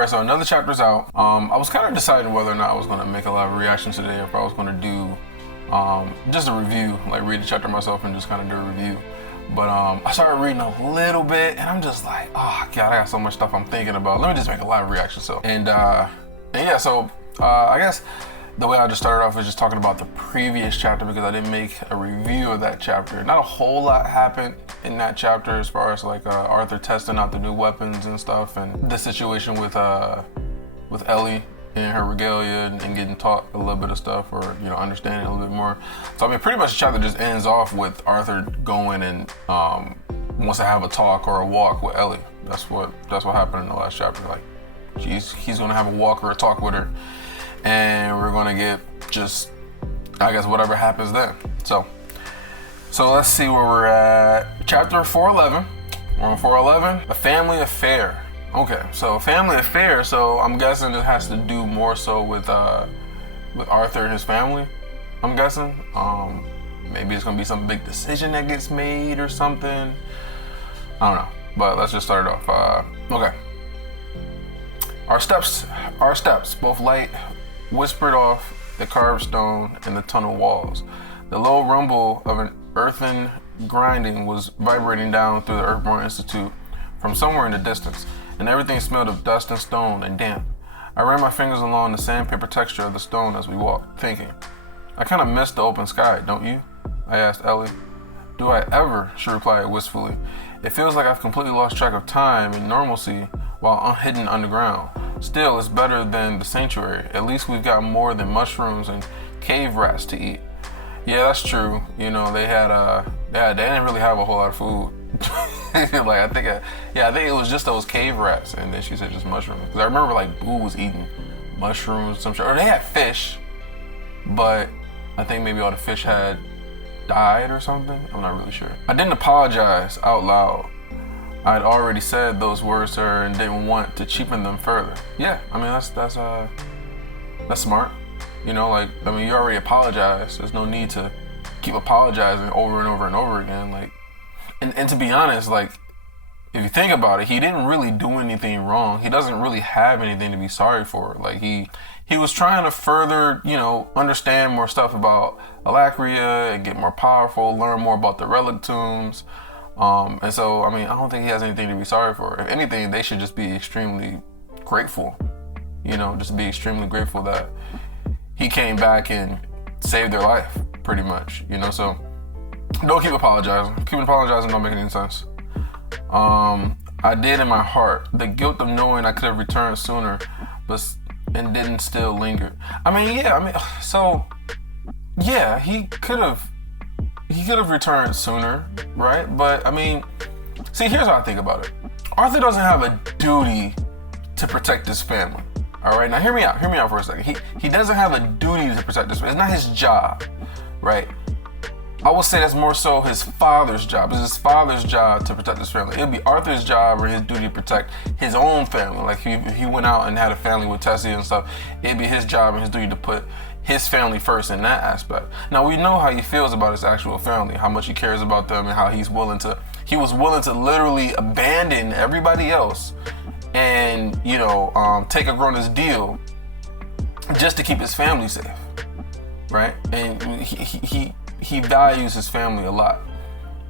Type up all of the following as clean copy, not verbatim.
Alright, so another chapter's out. I was kind of deciding whether or not I was going to make a live reaction today, or if I was going to do just a review, like read the chapter myself and just kind of do a review. But I started reading a little bit, and I'm just like, oh god, I got so much stuff I'm thinking about. Let me just make a live reaction. So, and yeah, so I guess the way I just started off is just talking about the previous chapter, because I didn't make a review of that chapter. Not a whole lot happened in that chapter as far as like Arthur testing out the new weapons and stuff, and the situation with Ellie and her regalia and getting taught a little bit of stuff, or understanding a little bit more. So I mean, pretty much the chapter just ends off with Arthur going and wants to have a talk or a walk with Ellie. That's what happened in the last chapter. Like he's gonna have a walk or a talk with her, and we're gonna get just, I guess, whatever happens then. So let's see where we're at. Chapter 411. We're on 411. A family affair. Okay, so family affair. So I'm guessing it has to do more so with Arthur and his family. I'm guessing. Maybe it's gonna be some big decision that gets made or something. I don't know. But let's just start it off. Okay. Our steps, both light, whispered off the carved stone and the tunnel walls. The low rumble of an earthen grinding was vibrating down through the Earthborn Institute from somewhere in the distance, and everything smelled of dust and stone and damp. I ran my fingers along the sandpaper texture of the stone as we walked, thinking. I kind of miss the open sky, don't you? I asked Ellie. Do I ever? She replied wistfully. It feels like I've completely lost track of time and normalcy while hidden underground. Still, it's better than the sanctuary. At least we've got more than mushrooms and cave rats to eat. Yeah, that's true. They didn't really have a whole lot of food. I think it was just those cave rats, and then she said just mushrooms. Because I remember Boo was eating mushrooms, some shit, or they had fish, but I think maybe all the fish had died or something. I'm not really sure. I didn't apologize out loud. I'd already said those words to her and didn't want to cheapen them further. Yeah, I mean that's smart. You already apologized. There's no need to keep apologizing over and over and over again. And to be honest, if you think about it, he didn't really do anything wrong. He doesn't really have anything to be sorry for. He was trying to further, understand more stuff about Alacria and get more powerful, learn more about the Relictombs. And so, I don't think he has anything to be sorry for. If anything, they should just be extremely grateful. Just be extremely grateful that he came back and saved their life, pretty much. So don't keep apologizing. Keep apologizing don't make any sense. I did in my heart. The guilt of knowing I could have returned sooner, and didn't still linger. He could have returned sooner, right? But see, here's how I think about it. Arthur doesn't have a duty to protect his family. All right, now hear me out for a second. He doesn't have a duty to protect his family. It's not his job, right? I would say that's more so his father's job. It's his father's job to protect his family. It'd be Arthur's job or his duty to protect his own family. If he went out and had a family with Tessie and stuff, it'd be his job and his duty to put his family first in that aspect. Now we know how he feels about his actual family, how much he cares about them, and how he was willing to literally abandon everybody else and take a grown-ass deal just to keep his family safe, right? And he values his family a lot.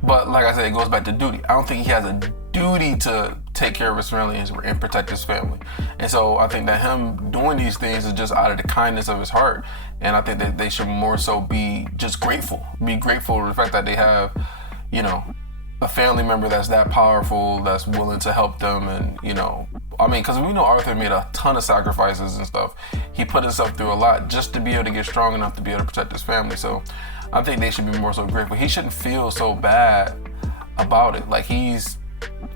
But like I said, it goes back to duty. I don't think he has a duty to take care of his family and protect his family. And so I think that him doing these things is just out of the kindness of his heart. And I think that they should more so be just grateful. Be grateful for the fact that they have, a family member that's that powerful, that's willing to help them. And, because we know Arthur made a ton of sacrifices and stuff. He put himself through a lot just to be able to get strong enough to be able to protect his family. So I think they should be more so grateful. He shouldn't feel so bad about it. He's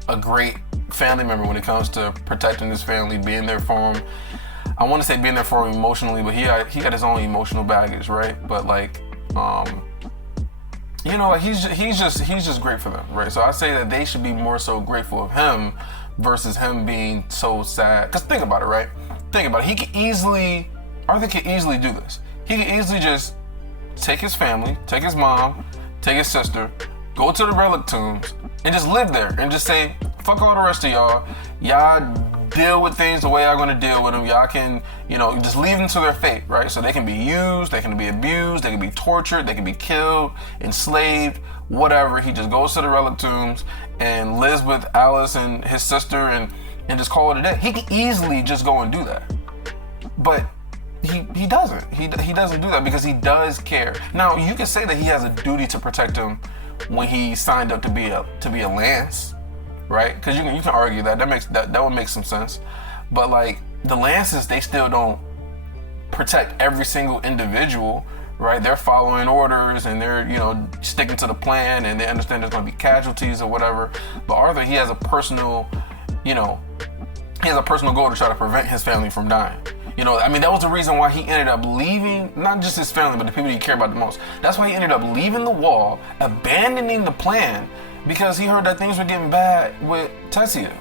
a great family member when it comes to protecting his family, being there for him. I want to say being there for him emotionally, but he got his own emotional baggage, right? But he's just great for them, right? So I say that they should be more so grateful of him versus him being so sad. Because think about it, right? Think about it. Arthur could easily do this. He could easily just take his family, take his mom, take his sister, go to the Relictombs, and just live there and just say, fuck all the rest of y'all. Y'all deal with things the way I'm going to deal with them. Y'all can, just leave them to their fate, right? So they can be used, they can be abused, they can be tortured, they can be killed, enslaved, whatever. He just goes to the Relictombs and lives with Alice and his sister and just call it a day. He can easily just go and do that. But he doesn't. He doesn't do that because he does care. Now, you can say that he has a duty to protect him when he signed up to be a Lance, right? Because you can argue that would make some sense. But like the Lances, they still don't protect every single individual, right? They're following orders and they're sticking to the plan and they understand there's going to be casualties or whatever. But Arthur, he has a personal goal to try to prevent his family from dying. That was the reason why he ended up leaving, not just his family, but the people he cared about the most. That's why he ended up leaving the wall, abandoning the plan, because he heard that things were getting bad with Tessia,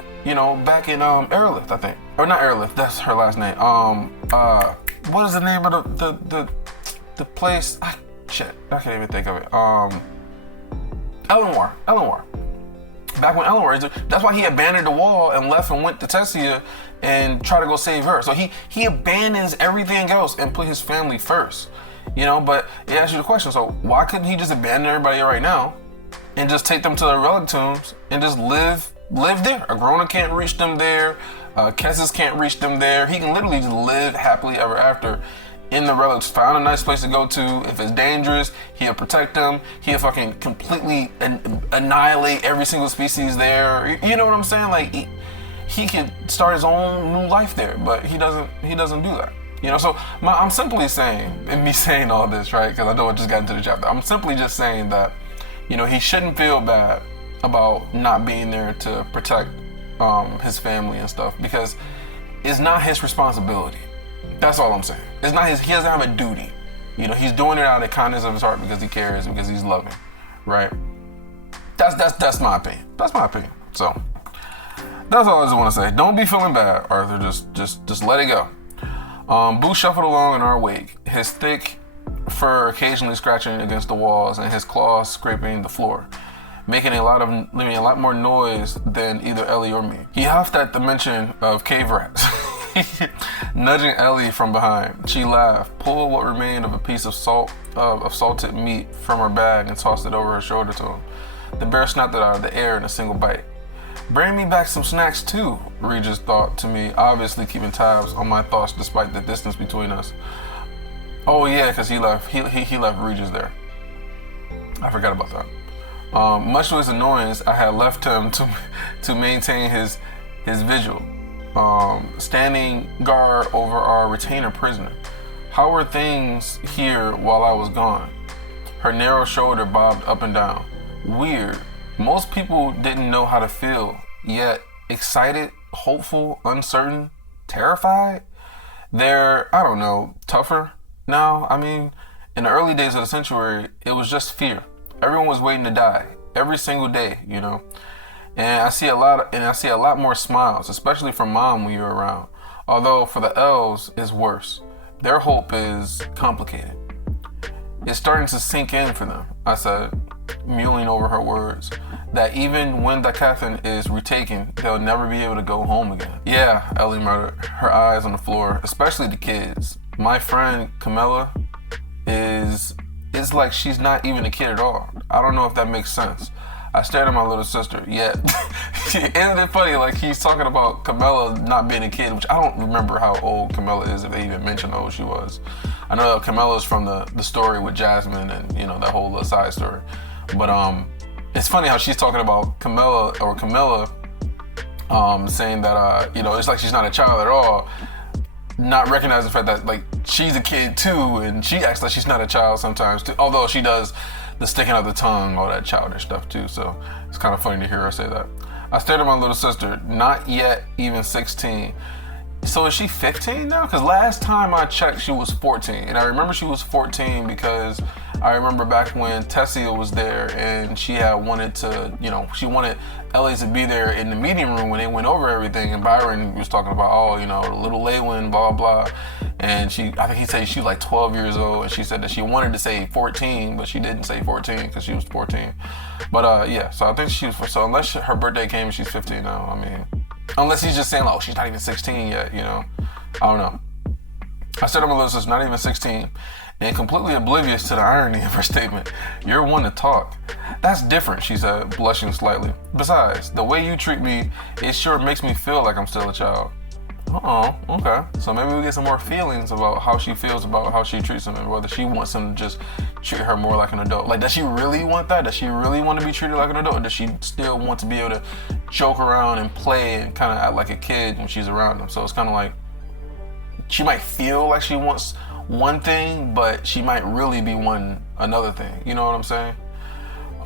back in Erlith, I think. Or not Erlith, that's her last name. What is the name of the place? Shit, I can't even think of it. Eleanor. Back when Eleanor, that's why he abandoned the wall and left and went to Tessia and try to go save her. So he abandons everything else and put his family first, But it asks you the question: so why couldn't he just abandon everybody right now and just take them to the Relictombs and just live there? Agrona can't reach them there. Kessis can't reach them there. He can literally just live happily ever after in the Relics. Found a nice place to go to. If it's dangerous, he'll protect them. He'll fucking completely annihilate every single species there. You know what I'm saying? Like he could start his own new life there, but he doesn't do that. So I'm simply saying, and me saying all this, right? Because I know I just got into the chapter. I'm simply just saying that, he shouldn't feel bad about not being there to protect his family and stuff, because it's not his responsibility. That's all I'm saying. It's not he doesn't have a duty. He's doing it out of the kindness of his heart because he cares, because he's loving, right? That's my opinion. That's my opinion. So that's all I just want to say. Don't be feeling bad, Arthur. Just let it go. Boo shuffled along in our wake, his thick fur occasionally scratching against the walls and his claws scraping the floor, making a lot more noise than either Ellie or me. He huffed at the mention of cave rats. Nudging Ellie from behind, she laughed, pulled what remained of a piece of salted meat from her bag and tossed it over her shoulder to him. The bear snapped it out of the air in a single bite. Bring me back some snacks too, Regis thought to me, obviously keeping tabs on my thoughts despite the distance between us. Oh yeah, because he left Regis there. I forgot about that. Much to his annoyance, I had left him to maintain his vigil, standing guard over our retainer prisoner. How were things here while I was gone? Her narrow shoulder bobbed up and down. Weird. Most people didn't know how to feel, yet excited, hopeful, uncertain, terrified. They're, tougher now. In the early days of the sanctuary, it was just fear. Everyone was waiting to die every single day, And I see a lot more smiles, especially from Mom when you're around. Although for the elves, it's worse. Their hope is complicated. It's starting to sink in for them, I said, mulling over her words, that even when the Catherine is retaken, they'll never be able to go home again. Yeah, Ellie muttered, her eyes on the floor, especially the kids. My friend Camilla it's like she's not even a kid at all. I don't know if that makes sense. I stared at my little sister, yet isn't it funny, like he's talking about Camilla not being a kid, which I don't remember how old Camilla is, if they even mentioned how old she was. I know that Camilla's from the story with Jasmine and, that whole little side story. But it's funny how she's talking about Camilla, saying that, it's like she's not a child at all, not recognizing the fact that, like, she's a kid too, and she acts like she's not a child sometimes too, although she does the sticking out the tongue, all that childish stuff too, so it's kind of funny to hear her say that. I stared at my little sister, not yet even 16. So is she 15 now? Because last time I checked, she was 14. And I remember she was 14 because I remember back when Tessia was there and she had wanted to, she wanted Ellie to be there in the meeting room when they went over everything. And Byron was talking about, the little Leywin, blah, blah. And I think he said she was like 12 years old. And she said that she wanted to say 14, but she didn't say 14 because she was 14. But yeah, so I think so unless her birthday came and she's 15 now, Unless he's just saying, like, oh, she's not even 16 yet, you know? I don't know. I said to Melissa's not even 16, and completely oblivious to the irony of her statement. You're one to talk. That's different, she said, blushing slightly. Besides, the way you treat me, it sure makes me feel like I'm still a child. Oh, okay. So maybe we get some more feelings about how she feels about how she treats him and whether she wants him to just treat her more like an adult. Like, does she really want that? Does she really want to be treated like an adult? Or does she still want to be able to joke around and play and kind of act like a kid when she's around him? So it's kind of like she might feel like she wants one thing, but she might really be wanting another thing. You know what I'm saying?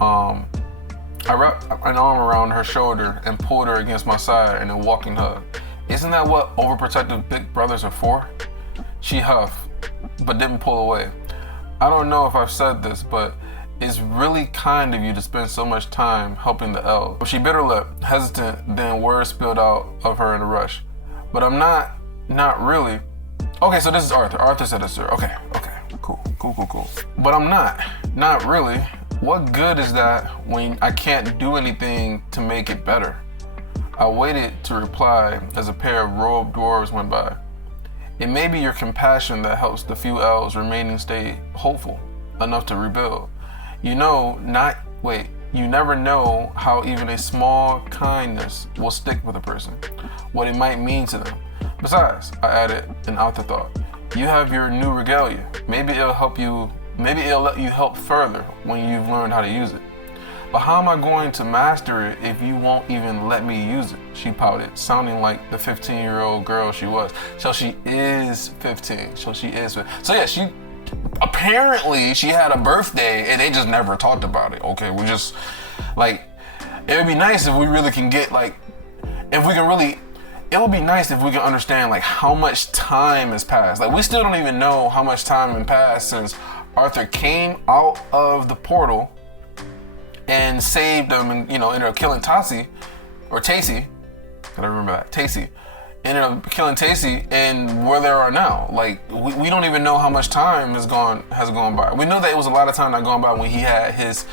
I wrapped an arm around her shoulder and pulled her against my side in a walking hug. Isn't that what overprotective big brothers are for? She huffed, but didn't pull away. I don't know if I've said this, but it's really kind of you to spend so much time helping the L. She bit her lip, hesitant, then words spilled out of her in a rush. But I'm not really. Okay, so this is Arthur. Arthur said this to her. Okay, cool. But I'm not really. What good is that when I can't do anything to make it better? I waited to reply as a pair of robed dwarves went by. It may be your compassion that helps the few elves remaining stay hopeful enough to rebuild. You never know how even a small kindness will stick with a person, what it might mean to them. Besides, I added an afterthought, you have your new regalia. Maybe it'll let you help further when you've learned how to use it. But how am I going to master it if you won't even let me use it? She pouted, sounding like the 15-year-old girl she was. So she is 15. So yeah, she apparently she had a birthday and they just never talked about it. Okay, we just like it would be nice if we really can get like if we can really. It would be nice if we can understand like how much time has passed. Like we still don't even know how much time has passed since Arthur came out of the portal and saved them and, you know, ended up killing Tacy. Gotta remember that. Tacy. Ended up killing Tacy and where they are now. Like, we don't even know how much time has gone by. We know that it was a lot of time that gone by when he had his,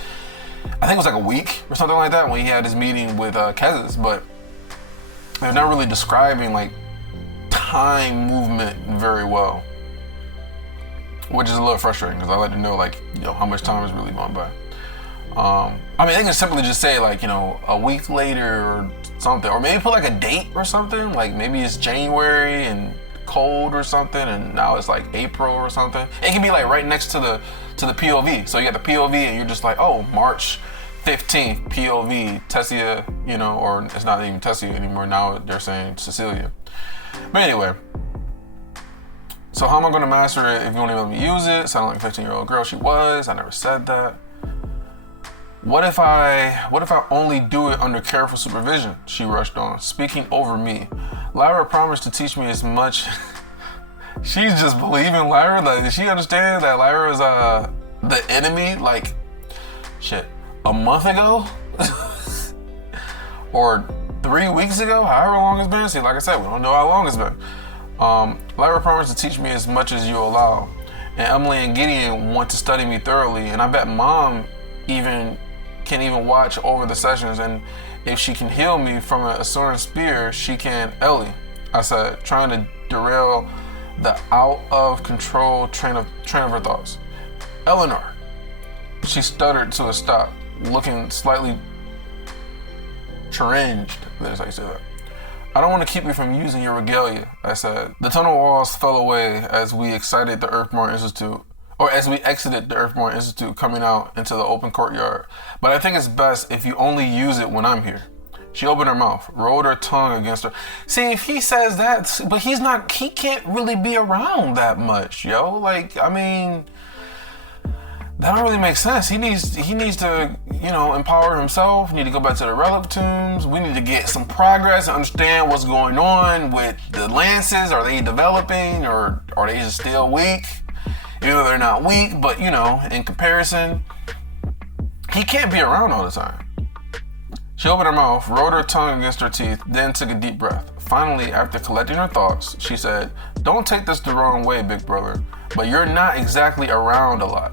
I think it was like a week or something like that, when he had his meeting with Kezis, but they're not really describing like time movement very well. Which is a little frustrating because I like to know like, you know, how much time has really gone by. I mean, they can simply just say like, you know, a week later or something, or maybe put like a date or something. Like maybe it's January and cold or something, and now it's like April or something. It can be like right next to the POV. So you got the POV and you're just like, oh, March 15th POV Tessia, you know, or it's not even Tessia anymore. Now they're saying Cecilia. But anyway. So how am I going to master it if you won't even let me use it? Sound like a 15-year-old girl she was. I never said that. What if I only do it under careful supervision? She rushed on, speaking over me. Lyra promised to teach me as much. She's just believing Lyra. Like, does she understand that Lyra is the enemy? Like, shit, a month ago, or 3 weeks ago, however long it's been. See, like I said, we don't know how long it's been. Lyra promised to teach me as much as you allow, and Emily and Gideon want to study me thoroughly, and I bet Mom can even watch over the sessions, and if she can heal me from an Asuran spear, she can Ellie, I said, trying to derail the out of control train of her thoughts. Eleanor, she stuttered to a stop, looking slightly chagrined. That's how you say that. I don't want to keep you from using your regalia, I said. The tunnel walls fell away as we exited the Earthborn Institute, coming out into the open courtyard. But I think it's best if you only use it when I'm here. She opened her mouth, rolled her tongue against her. See, if he says that, but he can't really be around that much, yo. Like, I mean, that don't really make sense. He needs to, you know, empower himself. Need to go back to the Relictombs. We need to get some progress and understand what's going on with the lances. Are they developing or are they just still weak? You know, they're not weak, but, you know, in comparison, he can't be around all the time. She opened her mouth, rolled her tongue against her teeth, then took a deep breath. Finally, after collecting her thoughts, she said, "Don't take this the wrong way, big brother, but you're not exactly around a lot.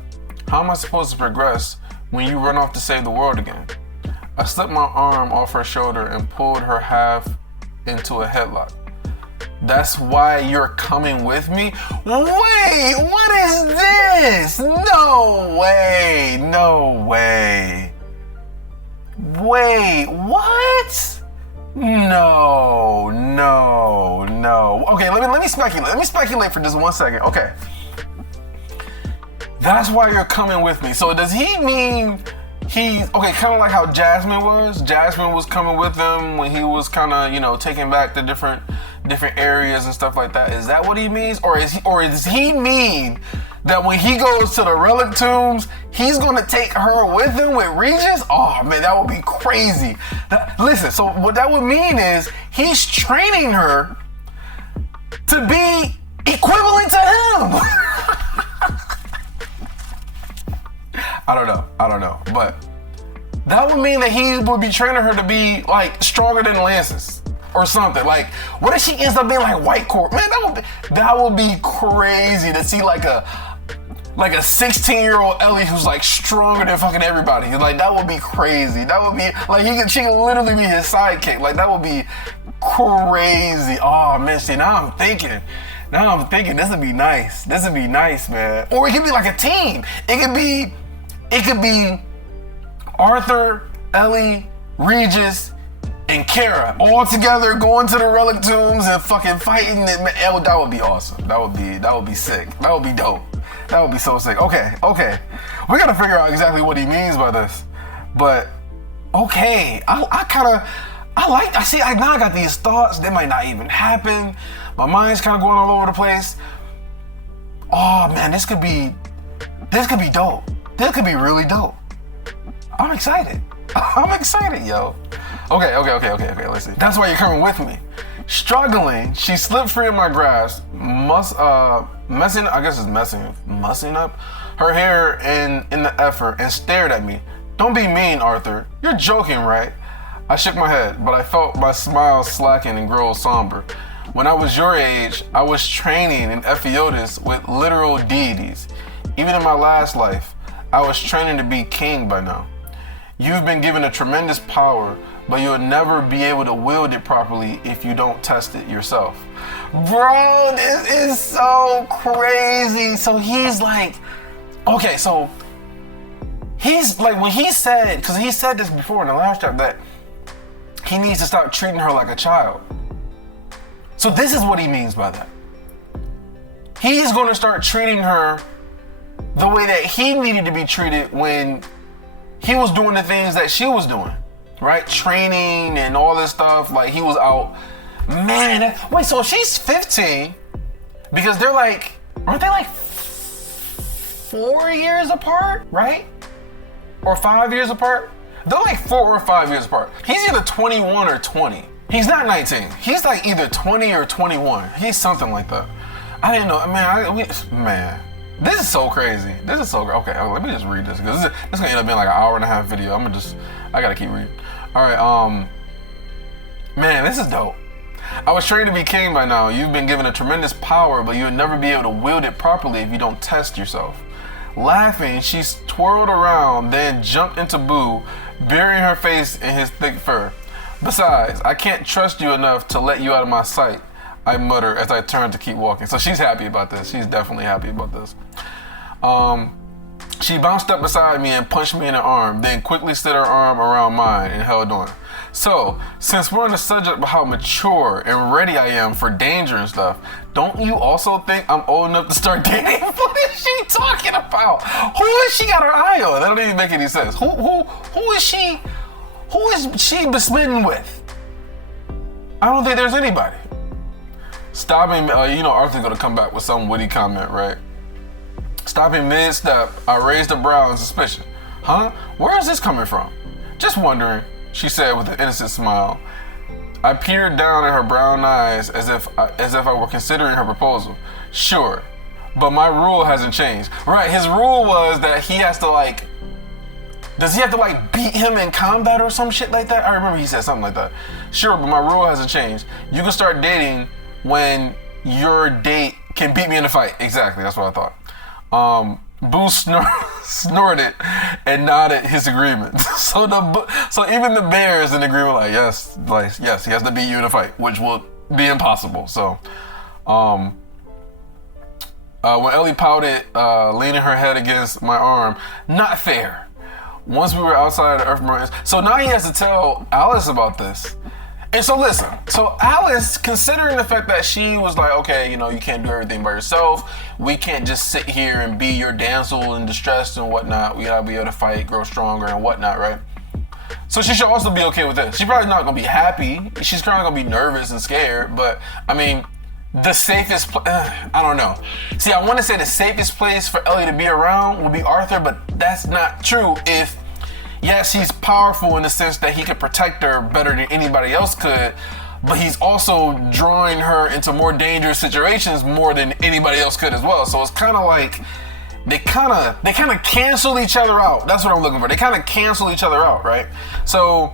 How am I supposed to progress when you run off to save the world again?" I slipped my arm off her shoulder and pulled her half into a headlock. That's why you're coming with me? Wait, what is this? No way, no way. Wait, what? No. Okay, let me speculate. Let me speculate for just 1 second. Okay. That's why you're coming with me. So does he mean okay, kind of like how Jasmine was? Jasmine was coming with him when he was kind of, taking back the different areas and stuff like that. Is that what he means? Or does he mean that when he goes to the Relictombs, he's gonna take her with him with Regis? Oh man, that would be crazy. Listen, so what that would mean is he's training her to be equivalent to him. I don't know, but that would mean that he would be training her to be like stronger than Lance's or something. Like, what if she ends up being like White Court? Man, that would be crazy to see like a 16-year-old Ellie who's like stronger than fucking everybody. Like, that would be she could literally be his sidekick. Like, that would be crazy. Oh man, see, now I'm thinking this would be nice. This would be nice, man. Or it could be like a team. It could be Arthur, Ellie, Regis, and Kara all together going to the Relictombs and fucking fighting. That would be awesome. That would be sick. That would be dope. That would be so sick. Okay. We gotta figure out exactly what he means by this. But okay, now I got these thoughts. They might not even happen. My mind's kind of going all over the place. Oh man, this could be dope. This could be really dope. I'm excited, yo. Okay, let's see. That's why you're coming with me. Struggling, she slipped free of my grasp, messing up her hair in the effort and stared at me. Don't be mean, Arthur. You're joking, right? I shook my head, but I felt my smile slacken and grow somber. When I was your age, I was training in Epheotis with literal deities. Even in my last life, I was training to be king by now. You've been given a tremendous power, but you'll never be able to wield it properly if you don't test it yourself. Bro, this is so crazy. So he's like, okay, so he's like, when he said, because he said this before in the last chapter, that he needs to stop treating her like a child. So this is what he means by that. He's going to start treating her the way that he needed to be treated when he was doing the things that she was doing, right? Training and all this stuff. Like, he was out. Man, wait, so she's 15 because they're like, aren't they like 4 years apart, right? Or 5 years apart? They're like 4 or 5 years apart. He's either 21 or 20. He's not 19. He's like either 20 or 21. He's something like that. I didn't know, man. This is so crazy. Okay, let me just read this because this is gonna end up being like an hour and a half video. I gotta keep reading. All right, man, this is dope. I was trained to be king by now. You've been given a tremendous power, but you'll never be able to wield it properly if you don't test yourself. Laughing, she twirled around, then jumped into Boo, burying her face in his thick fur. Besides, I can't trust you enough to let you out of my sight, I mutter as I turn to keep walking. So she's happy about this. She's definitely happy about this. She bounced up beside me and punched me in the arm, then quickly slid her arm around mine and held on. So, since we're on the subject of how mature and ready I am for danger and stuff, don't you also think I'm old enough to start dating? What is she talking about? Who has she got her eye on? That don't even make any sense. Who is she? Who is she besmitten with? I don't think there's anybody. Stopping, Arthur's gonna come back with some witty comment, right? Stopping mid-step, I raised a brow in suspicion. Huh? Where is this coming from? Just wondering, she said with an innocent smile. I peered down at her brown eyes as if I were considering her proposal. Sure, but my rule hasn't changed. Right, his rule was that he has to does he have to beat him in combat or some shit like that? I remember he said something like that. Sure, but my rule hasn't changed. You can start dating when your date can beat me in a fight. Exactly, that's what I thought. Boo snorted and nodded his agreement. So even the bear is in agreement, yes, he has to beat you in a fight, which will be impossible. So, when Ellie pouted, leaning her head against my arm, not fair. Once we were outside of Earthborn, so now he has to tell Alice about this. And so listen, so Alice, considering the fact that she was like, okay, you can't do everything by yourself. We can't just sit here and be your damsel in distress and whatnot. We gotta be able to fight, grow stronger and whatnot, right? So she should also be okay with this. She's probably not gonna be happy. She's probably gonna be nervous and scared, but I mean, the safest I don't know. See, I want to say the safest place for Ellie to be around would be Arthur, but that's not true. Yes, he's powerful in the sense that he could protect her better than anybody else could, but he's also drawing her into more dangerous situations more than anybody else could as well. So it's kind of like they kind of cancel each other out. That's what I'm looking for. They kind of cancel each other out, right? So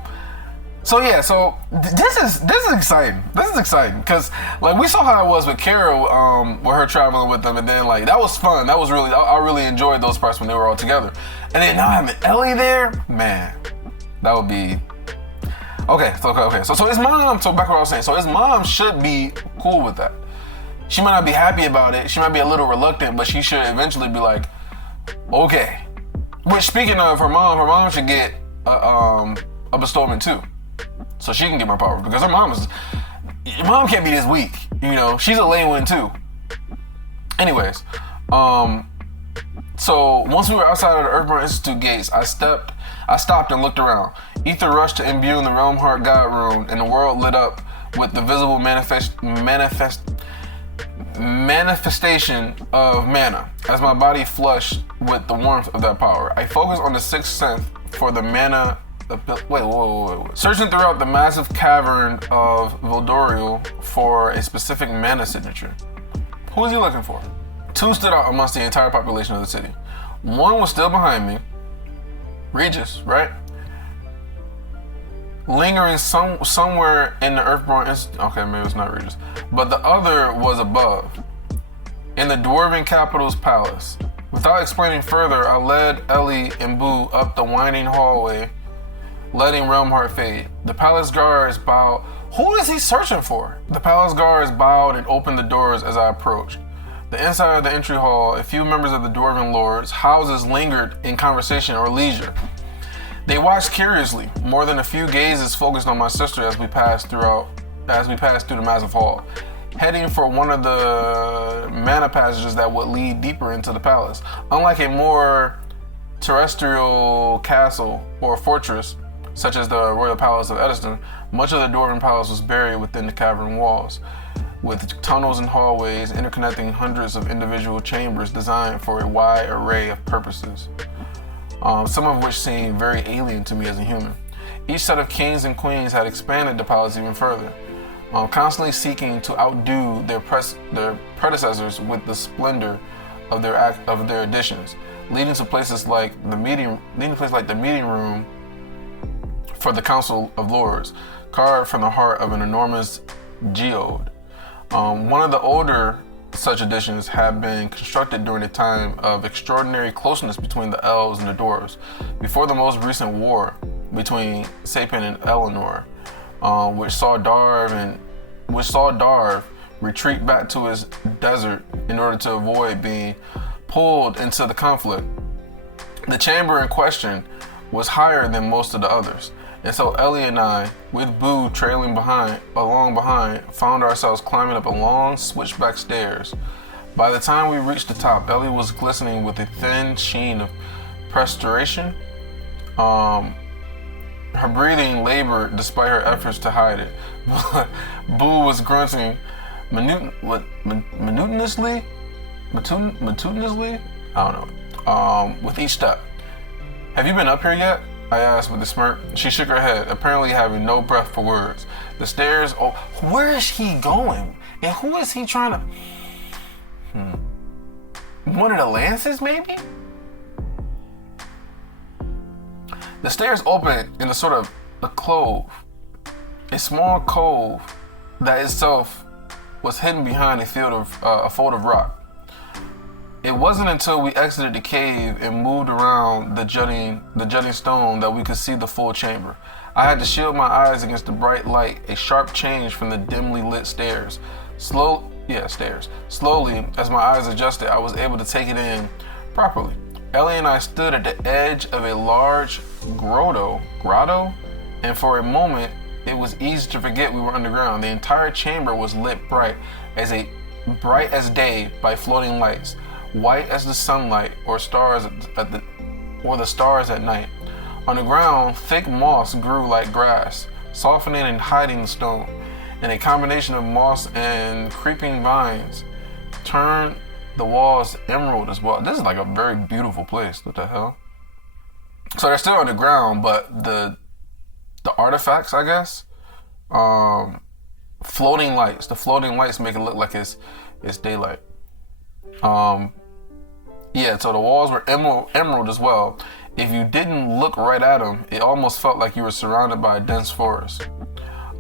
this is exciting. This is exciting because we saw how it was with Carol, with her traveling with them, and then that was fun. That was really I really enjoyed those parts when they were all together. And then now having Ellie there, man, that would be okay. So his mom. So back what I was saying. So his mom should be cool with that. She might not be happy about it. She might be a little reluctant, but she should eventually be like, okay. Which, speaking of her mom should get a bestowment too. So she can get more power because your mom can't be this weak. She's a lame one too. Anyways, so once we were outside of the Earthborn Institute gates, I stopped and looked around. Ether rushed to imbue the Realm Heart God Rune, and the world lit up with the visible manifestation of mana. As my body flushed with the warmth of that power, I focused on the sixth sense for the mana. Wait. Searching throughout the massive cavern of Vildoriel for a specific mana signature. Who is he looking for? Two stood out amongst the entire population of the city. One was still behind me. Regis, right? Lingering somewhere in the Earthborn Institute. Okay, maybe it's not Regis. But the other was above, in the Dwarven capital's palace. Without explaining further, I led Ellie and Boo up the winding hallway, letting Realmheart fade. The palace guards bowed. Who is he searching for? The palace guards bowed and opened the doors as I approached. The inside of the entry hall, a few members of the Dwarven Lords' houses lingered in conversation or leisure. They watched curiously, more than a few gazes focused on my sister as we passed through the massive hall, heading for one of the mana passages that would lead deeper into the palace. Unlike a more terrestrial castle or fortress, such as the Royal Palace of Ediston, much of the Dwarven Palace was buried within the cavern walls, with tunnels and hallways interconnecting hundreds of individual chambers designed for a wide array of purposes, some of which seemed very alien to me as a human. Each set of kings and queens had expanded the palace even further, constantly seeking to outdo their predecessors with the splendor of their additions, leading to places like the meeting room for the Council of Lords, carved from the heart of an enormous geode. One of the older such additions had been constructed during a time of extraordinary closeness between the elves and the dwarves, before the most recent war between Sapin and Eleanor, which saw Darv retreat back to his desert in order to avoid being pulled into the conflict. The chamber in question was higher than most of the others, and so Ellie and I, with Boo trailing behind, found ourselves climbing up a long switchback stairs. By the time we reached the top, Ellie was glistening with a thin sheen of perspiration. Her breathing labored despite her efforts to hide it. Boo was grunting monotonously? I don't know. With each step. Have you been up here yet? I asked with a smirk. She shook her head, apparently having no breath for words. The stairs, where is he going? And who is he trying to... One of the lances, maybe? The stairs opened in a sort of a clove. A small cove that itself was hidden behind a fold of rock. It wasn't until we exited the cave and moved around the jutting stone that we could see the full chamber. I had to shield my eyes against the bright light, a sharp change from the dimly lit stairs. Slowly, as my eyes adjusted, I was able to take it in properly. Ellie and I stood at the edge of a large grotto, and for a moment, it was easy to forget we were underground. The entire chamber was lit bright as day by floating lights, white as the sunlight or the stars at night. On the ground, thick moss grew like grass, softening and hiding the stone, and a combination of moss and creeping vines turned the walls emerald as well. This is like a very beautiful place. What the hell? So they're still underground, but the artifacts, I guess, floating lights. The floating lights make it look like it's daylight. Yeah, so the walls were emerald as well. If you didn't look right at them, it almost felt like you were surrounded by a dense forest.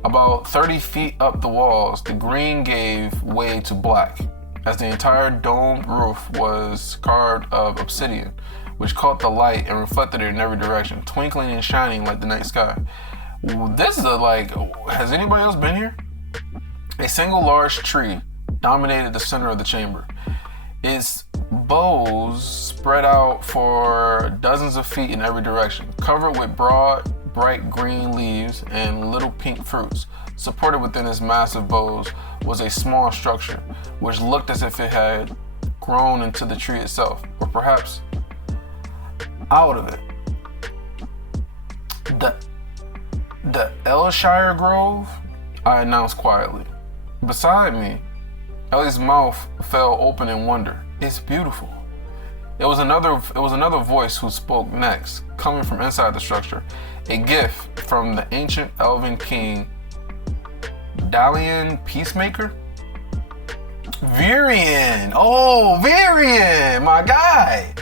About 30 feet up the walls, the green gave way to black, as the entire domed roof was carved of obsidian, which caught the light and reflected it in every direction, twinkling and shining like the night sky. This is has anybody else been here? A single large tree dominated the center of the chamber. Its boughs spread out for dozens of feet in every direction, covered with broad, bright green leaves and little pink fruits. Supported within its massive boughs was a small structure, which looked as if it had grown into the tree itself, or perhaps out of it. The Elshire Grove, I announced quietly. Beside me, Ellie's mouth fell open in wonder. It's beautiful. It was another voice who spoke next, coming from inside the structure. A gift from the ancient elven king, Dalian Peacemaker? Virion! Oh, Virion! My guy!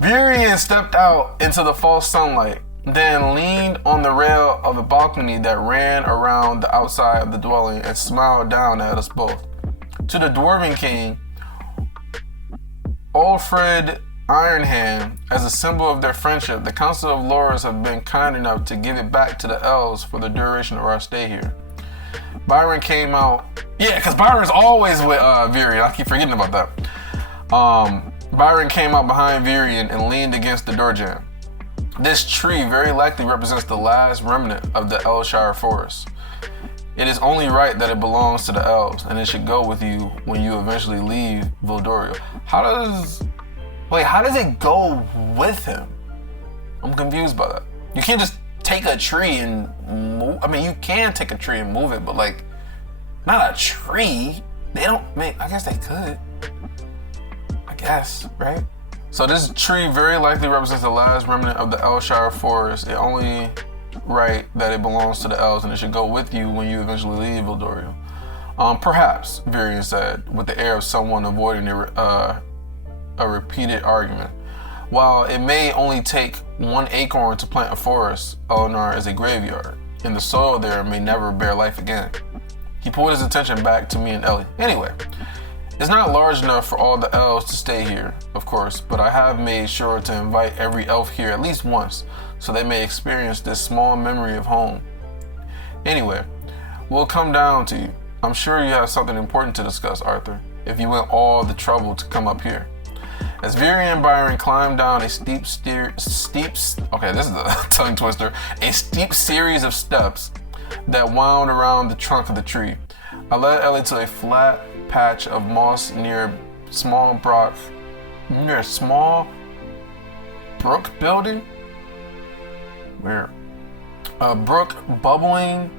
Virion stepped out into the false sunlight, then leaned on the rail of a balcony that ran around the outside of the dwelling and smiled down at us both. To the Dwarven King, Alfred Ironhand, as a symbol of their friendship, the Council of Lords have been kind enough to give it back to the elves for the duration of our stay here. Byron came out. Yeah, because Byron's always with Virion. I keep forgetting about that. Byron came out behind Virion and leaned against the door jamb. This tree very likely represents the last remnant of the Elshire forest. It is only right that it belongs to the elves, and it should go with you when you eventually leave Vildoria. How does it go with him? I'm confused by that. You can't just take a tree and move. I mean, you can take a tree and move it, but not a tree. I guess they could. I guess, right? So this tree very likely represents the last remnant of the Elshire forest. It only right that it belongs to the elves, and it should go with you when you eventually leave Vildoria. Perhaps, Virion said, with the air of someone avoiding a repeated argument. While it may only take one acorn to plant a forest, Eleanor is a graveyard, and the soil there may never bear life again. He pulled his attention back to me and Ellie. Anyway, it's not large enough for all the elves to stay here, of course, but I have made sure to invite every elf here at least once, so they may experience this small memory of home. Anyway, we'll come down to you. I'm sure you have something important to discuss, Arthur, if you went all the trouble to come up here. As Virion and Byron climbed down a steep series of steps that wound around the trunk of the tree, I led Ellie to a flat patch of moss near a small brook building. Where? A brook bubbling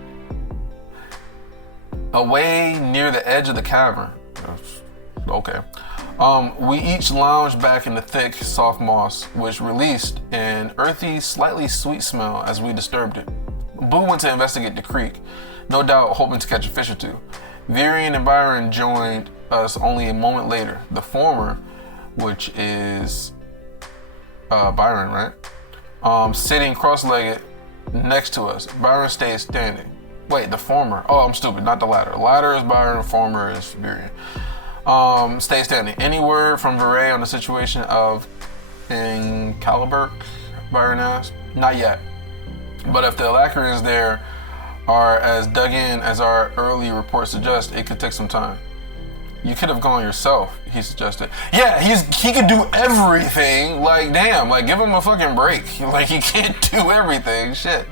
away near the edge of the cavern. Okay. We each lounged back in the thick, soft moss, which released an earthy, slightly sweet smell as we disturbed it. Boo went to investigate the creek, no doubt hoping to catch a fish or two. Virion and Byron joined us only a moment later. The former, which is Byron, right? Sitting cross-legged next to us. Byron stayed standing. Wait, the former. Oh, I'm stupid. Not the latter. The latter is Byron, the former is Virion. stay standing. Any word from Virion on the situation of Caliburg, Byron asked? Not yet. But if the Alacrians there are as dug in as our early reports suggest, it could take some time. You could have gone yourself, he suggested. Yeah, he could do everything. Like, damn, like, give him a fucking break. Like, he can't do everything. Shit.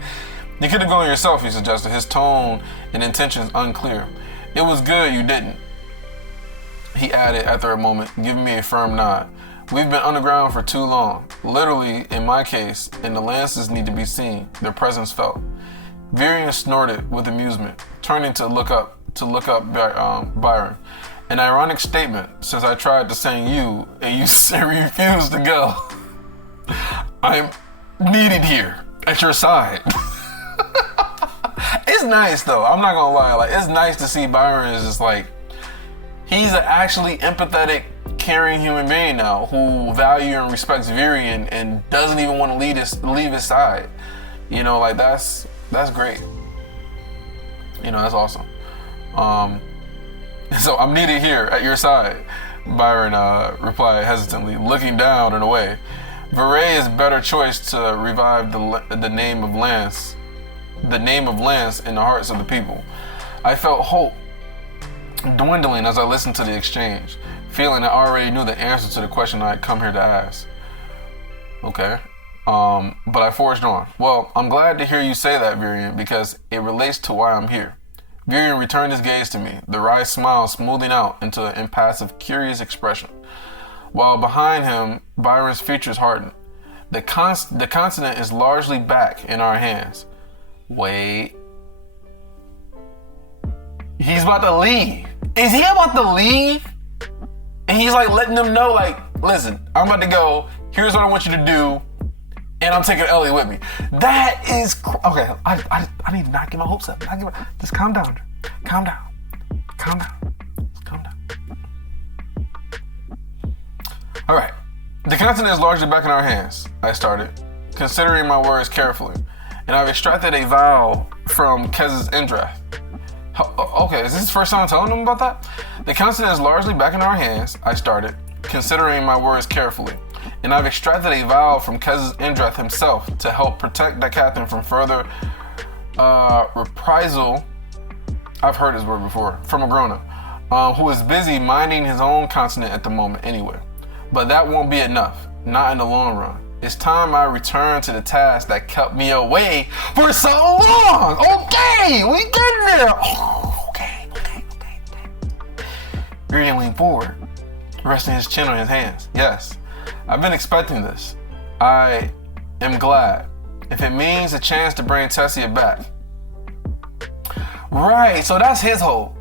You could have gone yourself, he suggested, his tone and intentions unclear. It was good you didn't, he added after a moment, giving me a firm nod. We've been underground for too long. Literally, in my case, and the lances need to be seen, their presence felt. Virion snorted with amusement, turning to look up Byron. An ironic statement, since I tried to sing you, and you refused to go. I'm needed here, at your side. It's nice though, I'm not gonna lie, like, it's nice to see Byron is just like, he's an actually empathetic, caring human being now who values and respects Virion and doesn't even want to leave his side. You know, like, that's great. You know, that's awesome. So I'm needed here at your side, Byron replied hesitantly, looking down and away. Viray is better choice to revive the name of Lance in the hearts of the people. I felt hope dwindling as I listened to the exchange, feeling I already knew the answer to the question I had come here to ask. Okay. But I forged on. Well, I'm glad to hear you say that, Virion, because it relates to why I'm here. Virion returned his gaze to me, the wry smile smoothing out into an impassive, curious expression. While behind him, Byron's features hardened. The continent is largely back in our hands. Wait. He's about to leave. Is he about to leave? And he's like letting them know, like, listen, I'm about to go. Here's what I want you to do. And I'm taking Ellie with me. That is okay. I need to not get my hopes up. Just calm down. Calm down. Calm down. Just calm down. All right. The continent is largely back in our hands, I started, considering my words carefully. And I've extracted a vowel from Kez's Indrath. Okay, is this the first time I'm telling them about that? The continent is largely back in our hands, I started, considering my words carefully. And I've extracted a vowel from Kez's Indrath himself to help protect the captain from further reprisal. I've heard his word before, from a grown-up, who is busy minding his own continent at the moment anyway. But that won't be enough, not in the long run. It's time I return to the task that kept me away for so long. Okay, we get there. Oh, okay. Virion leaned forward, resting his chin on his hands. Yes, I've been expecting this. I am glad. If it means a chance to bring Tessia back. Right, so that's his hope.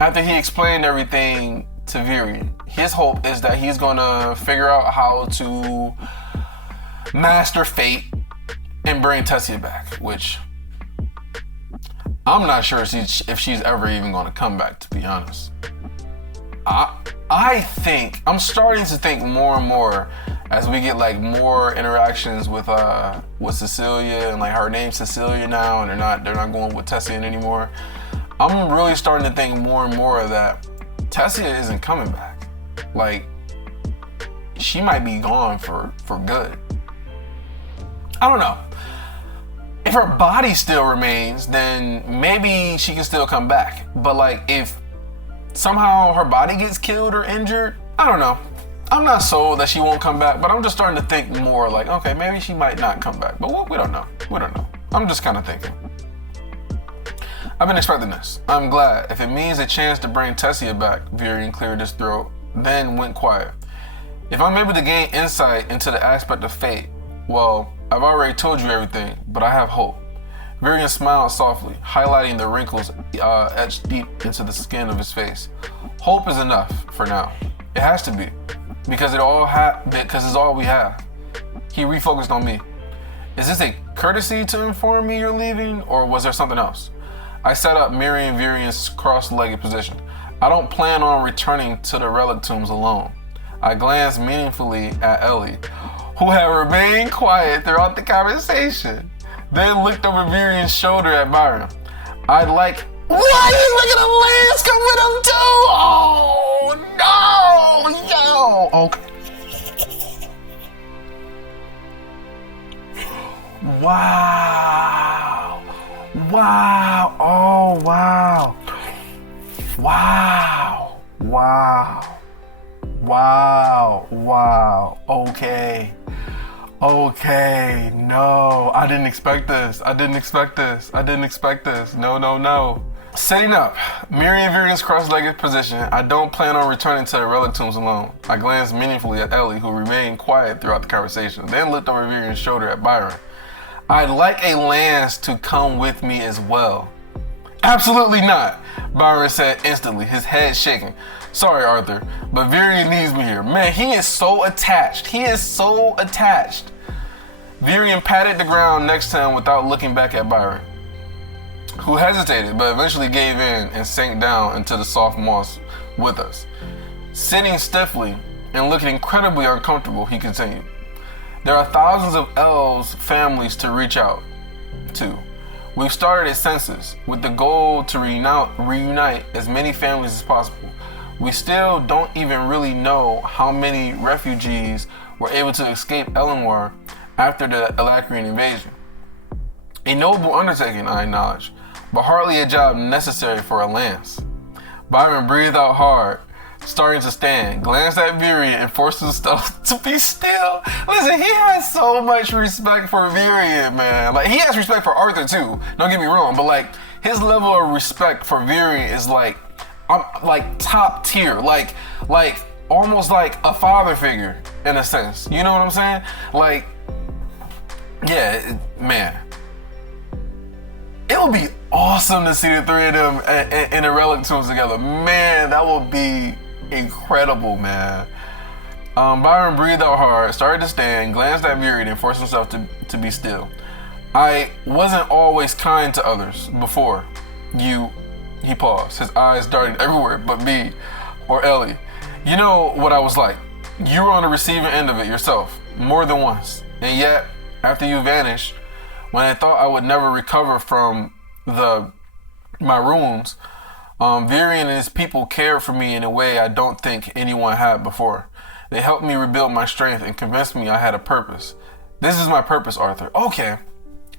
After he explained everything to Virion, his hope is that he's gonna figure out how to master fate and bring Tessia back, which I'm not sure if she's ever even going to come back, to be honest. I think I'm starting to think more and more as we get like more interactions with Cecilia, and like her name's Cecilia now, and they're not going with Tessia anymore. I'm really starting to think more and more that Tessia isn't coming back. Like, she might be gone for good. I don't know. If her body still remains, then maybe she can still come back. But like, if somehow her body gets killed or injured, I don't know. I'm not sold that she won't come back, but I'm just starting to think more like, okay, maybe she might not come back. But we don't know. We don't know. I'm just kind of thinking. I've been expecting this. I'm glad. If it means a chance to bring Tessia back, Virion cleared his throat, then went quiet. If I'm able to gain insight into the aspect of fate, well, I've already told you everything, but I have hope. Virion smiled softly, highlighting the wrinkles etched deep into the skin of his face. Hope is enough for now. It has to be, because it's all we have. He refocused on me. Is this a courtesy to inform me you're leaving, or was there something else? I sat up, mirroring Virion's cross-legged position. I don't plan on returning to the Relictombs alone. I glanced meaningfully at Ellie, who had remained quiet throughout the conversation, then looked over Virion's shoulder at Byron. I'd like... What? He's looking at Lance come with him too? Oh, No, yo. Okay. Wow. Wow. Oh, wow. Wow. Wow. Wow. Wow. Okay. Okay. No, I didn't expect this. I didn't expect this. I didn't expect this. No, no, no. Setting up. Mirroring Virion's cross-legged position, I don't plan on returning to the Relictombs alone. I glanced meaningfully at Ellie, who remained quiet throughout the conversation, then looked over Virion's shoulder at Byron. I'd like a lance to come with me as well. Absolutely not, Byron said instantly, his head shaking. Sorry, Arthur, but Virion needs me here. Man, he is so attached. He is so attached. Virion patted the ground next to him without looking back at Byron, who hesitated but eventually gave in and sank down into the soft moss with us. Sitting stiffly and looking incredibly uncomfortable, he continued. There are thousands of elves' families to reach out to. We've started a census with the goal to reunite as many families as possible. We still don't even really know how many refugees were able to escape Eleanor after the Elacrian invasion. A noble undertaking, I acknowledge, but hardly a job necessary for a lance. Byron breathed out hard, starting to stand, glanced at Virion, and forced himself to be still. Listen, he has so much respect for Virion, man. Like, he has respect for Arthur too, don't get me wrong, but like, his level of respect for Virion is like top tier, like almost like a father figure in a sense. You know what I'm saying? Like, yeah, man. It would be awesome to see the three of them in the Relictombs together. Man, that would be incredible, man. Byron breathed out hard, started to stand, glanced at Virion, and forced himself to be still. I wasn't always kind to others before you. He paused, his eyes darting everywhere but me or Ellie. You know what I was like. You were on the receiving end of it yourself, more than once. And yet, after you vanished, when I thought I would never recover from my wounds, Virion and his people cared for me in a way I don't think anyone had before. They helped me rebuild my strength and convinced me I had a purpose. This is my purpose, Arthur. Okay.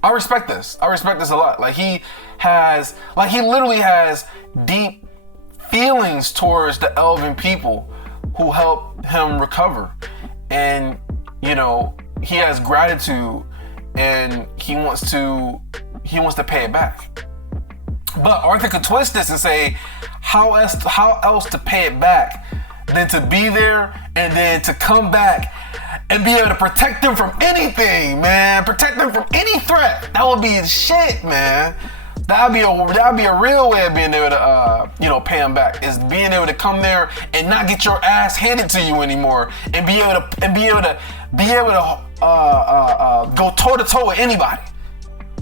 I respect this. I respect this a lot. Like, he literally has deep feelings towards the elven people who helped him recover. And, you know, he has gratitude and he wants to pay it back. But Arthur could twist this and say, how else to pay it back than to be there and then to come back and be able to protect them from anything, man. Protect them from any threat. That would be shit, man. That'd be a real way of being able to, pay them back. Is being able to come there and not get your ass handed to you anymore, and be able to go toe to toe with anybody.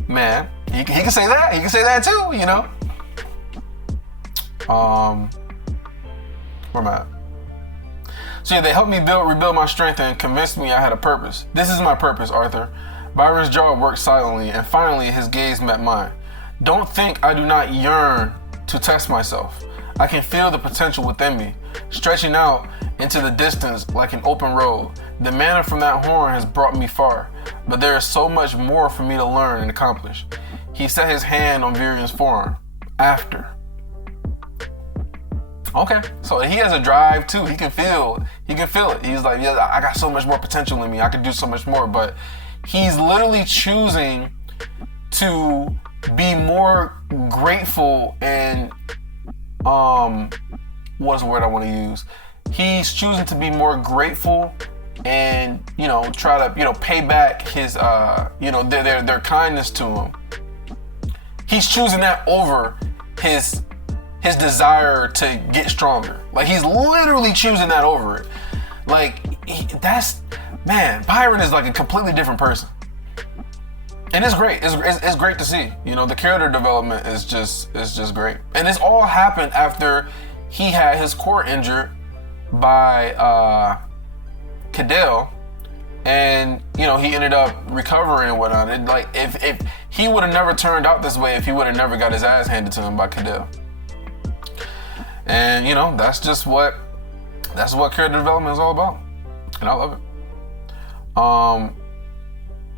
Man, he can say that. He can say that too, you know. Where am I at? So yeah, they helped me rebuild my strength and convinced me I had a purpose. This is my purpose, Arthur. Byron's jaw worked silently, and finally his gaze met mine. Don't think I do not yearn to test myself. I can feel the potential within me, stretching out into the distance like an open road. The mana from that horn has brought me far, but there is so much more for me to learn and accomplish. He set his hand on Virion's forearm. After. Okay, so he has a drive too. He can feel it. He's like, yeah, I got so much more potential in me. I can do so much more. But he's literally choosing to be more grateful and what's the word I want to use? He's choosing to be more grateful and try to pay back his their kindness to him. He's choosing that over his desire to get stronger. Like, he's literally choosing that over it. Like, Byron is like a completely different person. And it's great. It's great to see. The character development is just great. And this all happened after he had his core injured by Cadell, and he ended up recovering and whatnot. And like, if he would have never turned out this way if he would have never got his ass handed to him by Cadell. And that's just what that's what character development is all about, and I love it.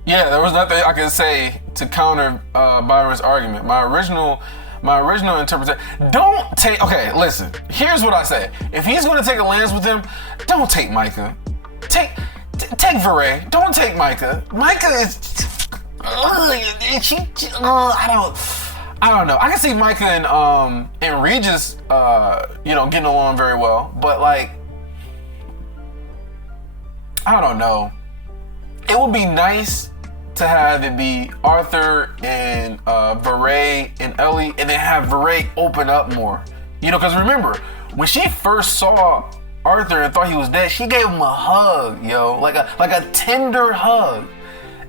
Yeah, there was nothing I could say to counter Byron's argument. My original interpretation. Don't take. Okay, listen. Here's what I say. If he's going to take a lance with him, don't take Micah. Take Virion. Don't take Micah. Micah is. I don't know. I can see Micah and Regis, getting along very well, but like, I don't know. It would be nice to have it be Arthur and Virion and Ellie, and then have Virion open up more. Because remember, when she first saw Arthur and thought he was dead, she gave him a hug, like a tender hug.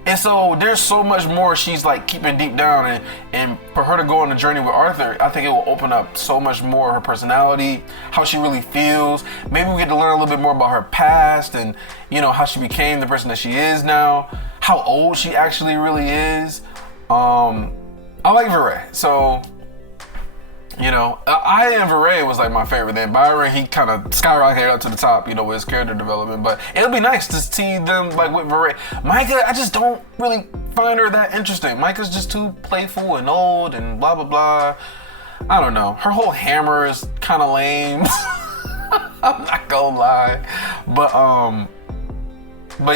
And so there's so much more she's like keeping deep down, and for her to go on a journey with Arthur, I think it will open up so much more her personality, how she really feels. Maybe we get to learn a little bit more about her past and how she became the person that she is now, how old she actually really is. I like Virion, so I and Virion was like my favorite. Then Byron, he kind of skyrocketed up to the top, with his character development. But it'll be nice to see them like with Virion. Micah, I just don't really find her that interesting. Micah's just too playful and old and blah blah blah. I don't know. Her whole hammer is kind of lame. I'm not gonna lie, but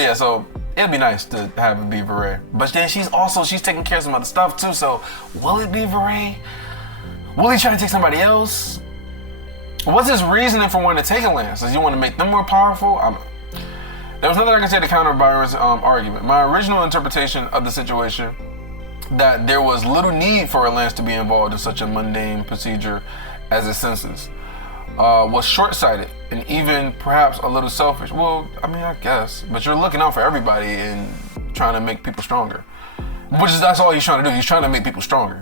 yeah. So it'd be nice to have it be Virion. But then she's taking care of some other stuff too. So will it be Virion? Will he try to take somebody else? What's his reasoning for wanting to take a lance? Does he want to make them more powerful? There was nothing I can say to counter Byron's argument. My original interpretation of the situation, that there was little need for a lance to be involved in such a mundane procedure as its senses, was short-sighted and even perhaps a little selfish. Well, I guess, but you're looking out for everybody and trying to make people stronger. That's all he's trying to do. He's trying to make people stronger.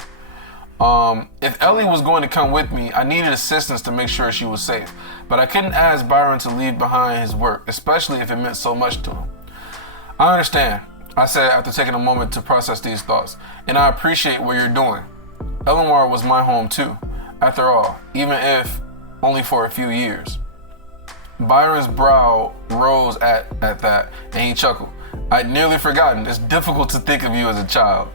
If Ellie was going to come with me, I needed assistance to make sure she was safe, but I couldn't ask Byron to leave behind his work, especially if it meant so much to him. I understand, I said after taking a moment to process these thoughts, and I appreciate what you're doing. Eleanor was my home too, after all, even if only for a few years. Byron's brow rose at that, and he chuckled. I'd nearly forgotten. It's difficult to think of you as a child.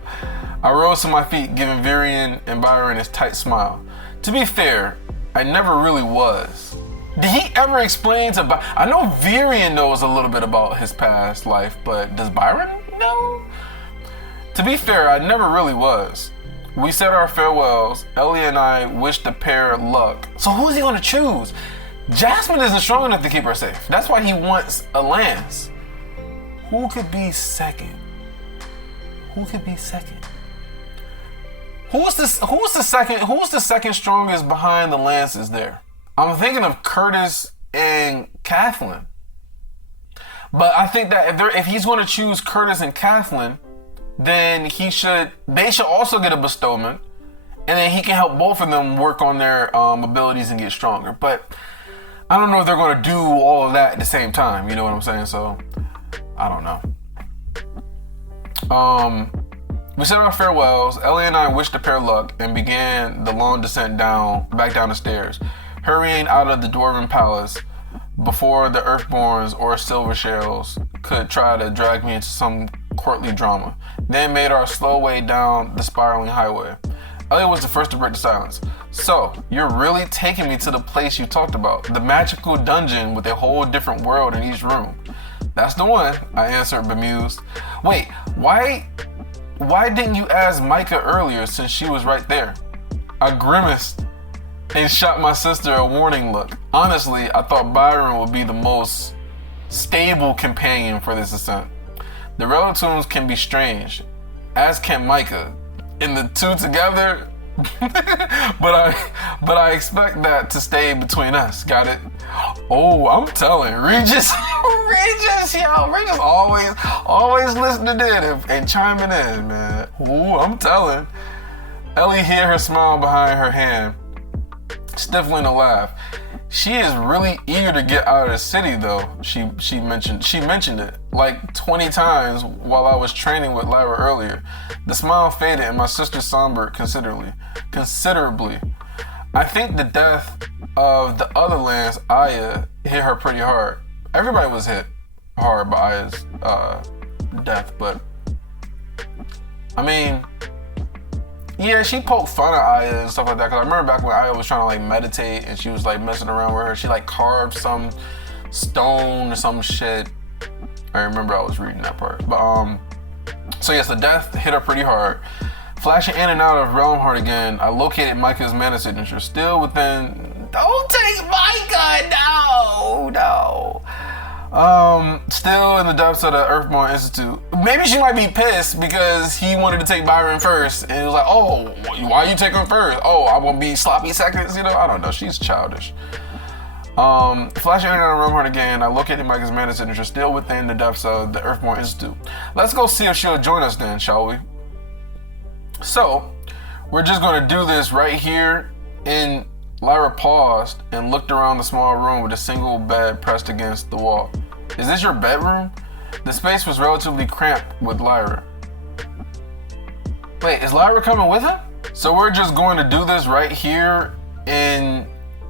I rose to my feet, giving Virion and Byron his tight smile. To be fair, I never really was. Did he ever explain to Byron? I know Virion knows a little bit about his past life, but does Byron know? To be fair, I never really was. We said our farewells. Ellie and I wished the pair luck. So who is he going to choose? Jasmine isn't strong enough to keep her safe. That's why he wants a lance. Who could be second? Who's the second strongest behind the lances there? I'm thinking of Curtis and Kathleen. But I think that if he's going to choose Curtis and Kathleen, then they should also get a bestowment, and then he can help both of them work on their abilities and get stronger. But I don't know if they're going to do all of that at the same time. You know what I'm saying? So I don't know. We said our farewells. Ellie and I wished the pair luck and began the long descent back down the stairs, hurrying out of the Dwarven Palace before the Earthborns or Silver Shells could try to drag me into some courtly drama. Then made our slow way down the spiraling highway. Ellie was the first to break the silence. So, you're really taking me to the place you talked about, the magical dungeon with a whole different world in each room. That's the one, I answered, bemused. Wait, why didn't you ask Micah earlier since she was right there? I grimaced and shot my sister a warning look. Honestly, I thought Byron would be the most stable companion for this ascent. The Relictombs can be strange, as can Micah. And the two together, but I expect that to stay between us. Got it? Oh, I'm telling Regis always listening in and chiming in, man. Oh, I'm telling. Ellie hid her smile behind her hand, stifling a laugh. She is really eager to get out of the city, though. She mentioned it like 20 times while I was training with Lyra earlier. The smile faded and my sister sombered considerably. I think the death of the other lands, Aya hit her pretty hard. Everybody was hit hard by Aya's death, but I mean, yeah, she poked fun at Aya and stuff like that. Cause I remember back when Aya was trying to like meditate and she was like messing around with her. She like carved some stone or some shit. I remember I was reading that part. But so yes, the death hit her pretty hard. Flashing in and out of Realm Heart again, I located Micah's mana signature. Still within. Don't take Micah! No. Still in the depths of the Earthborn Institute. Maybe she might be pissed because he wanted to take Byron first. And it was like, oh, why you take him first? Oh, I won't be sloppy seconds, you know? I don't know. She's childish. Flashing in and out of Realm Heart again, I located Micah's mana signature. Still within the depths of the Earthborn Institute. Let's go see if she'll join us then, shall we? So, we're just going to do this right here. In Lyra paused and looked around the small room with a single bed pressed against the wall. Is this your bedroom? The space was relatively cramped with Lyra. Wait, is Lyra coming with him? So we're just going to do this right here. In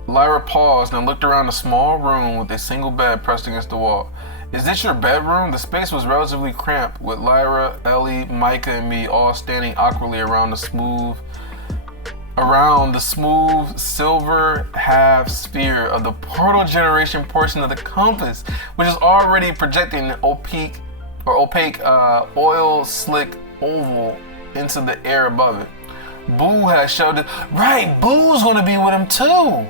Lyra paused and looked around the small room with a single bed pressed against the wall. Is this your bedroom? The space was relatively cramped with Lyra, Ellie, Micah, and me all standing awkwardly around the smooth silver half sphere of the portal generation portion of the compass, which is already projecting an opaque oil slick oval into the air above it. Boo has showed it. Right, Boo's gonna be with him too.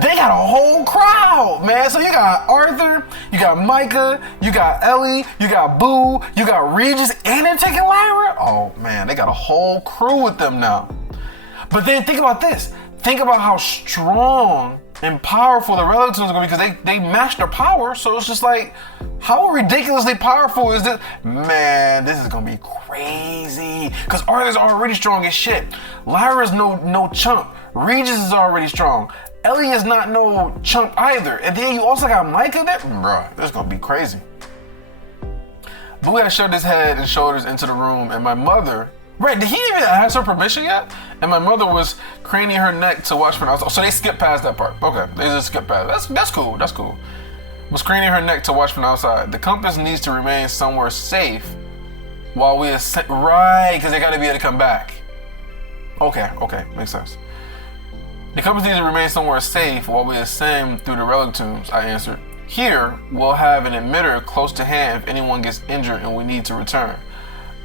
They got a whole crowd, man. So you got Arthur, you got Micah, you got Ellie, you got Boo, you got Regis, and they're taking Lyra. Oh man, they got a whole crew with them now. But then think about this. Think about how strong and powerful the Relictombs are going to be, because they match their power. So it's just like, how ridiculously powerful is this? Man, this is going to be crazy. Because Arthur's already strong as shit. Lyra's no chump. Regis is already strong. Ellie is not no chump either. And then you also got Micah there. Bruh, this is going to be crazy. Boo had shoved his head and shoulders into the room, and my mother... Right, did he even ask her permission yet? And my mother was craning her neck to watch from outside. So they skipped past that part. Okay, they just skipped past. That's cool. That's cool. Was craning her neck to watch from outside. The compass needs to remain somewhere safe while we ascend. Right, because they got to be able to come back. Okay, makes sense. The compass needs to remain somewhere safe while we ascend through the Relictombs, I answered. Here, we'll have an emitter close to hand if anyone gets injured and we need to return.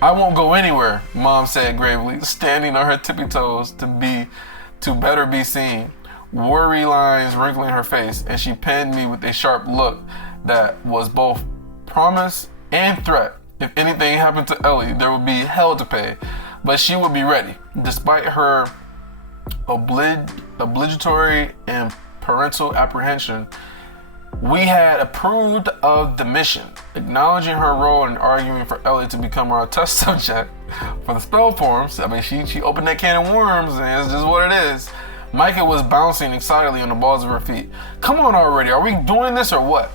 I won't go anywhere, Mom said gravely, standing on her tippy toes to better be seen. Worry lines wrinkling her face, and she pinned me with a sharp look that was both promise and threat. If anything happened to Ellie, there would be hell to pay, but she would be ready. Despite her obligatory and parental apprehension, we had approved of the mission, acknowledging her role in arguing for Ellie to become our test subject for the spell forms. I mean, she opened that can of worms, and it's just what it is. Micah was bouncing excitedly on the balls of her feet. Come on already, are we doing this or what?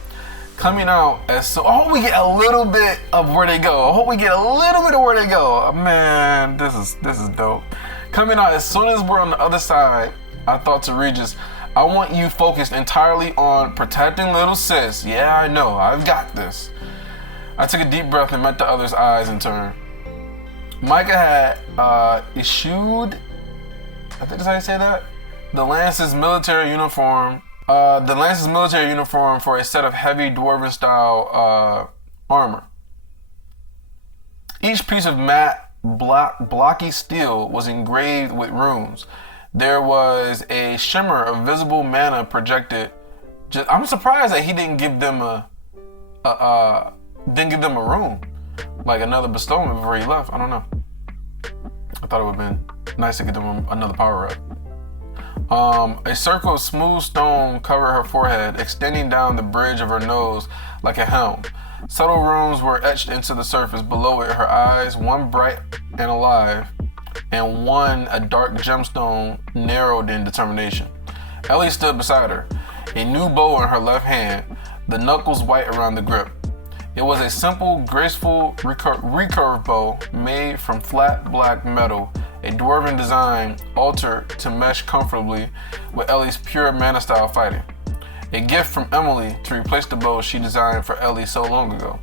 Coming out as so. I hope we get a little bit of where they go. I hope we get a little bit of where they go. Oh, man, this is dope. Coming out as soon as we're on the other side, I thought to Regis, I want you focused entirely on protecting little sis. Yeah, I know. I've got this. I took a deep breath and met the other's eyes in turn. Micah had issued, I think that's how you say that, the Lance's military uniform for a set of heavy dwarven style armor. Each piece of matte blocky steel was engraved with runes. There was a shimmer of visible mana projected. I'm surprised that he didn't give them a room, like another bestowment before he left. I don't know. I thought it would have been nice to get them another power up. A circle of smooth stone covered her forehead, extending down the bridge of her nose like a helm. Subtle runes were etched into the surface below it. Her eyes, one bright and alive, and one a dark gemstone narrowed in determination. Ellie stood beside her, a new bow in her left hand, the knuckles white around the grip. It was a simple, graceful recurve bow made from flat black metal a dwarven design altered to mesh comfortably with Ellie's pure mana-style fighting. A gift from Emily to replace the bow she designed for Ellie so long ago.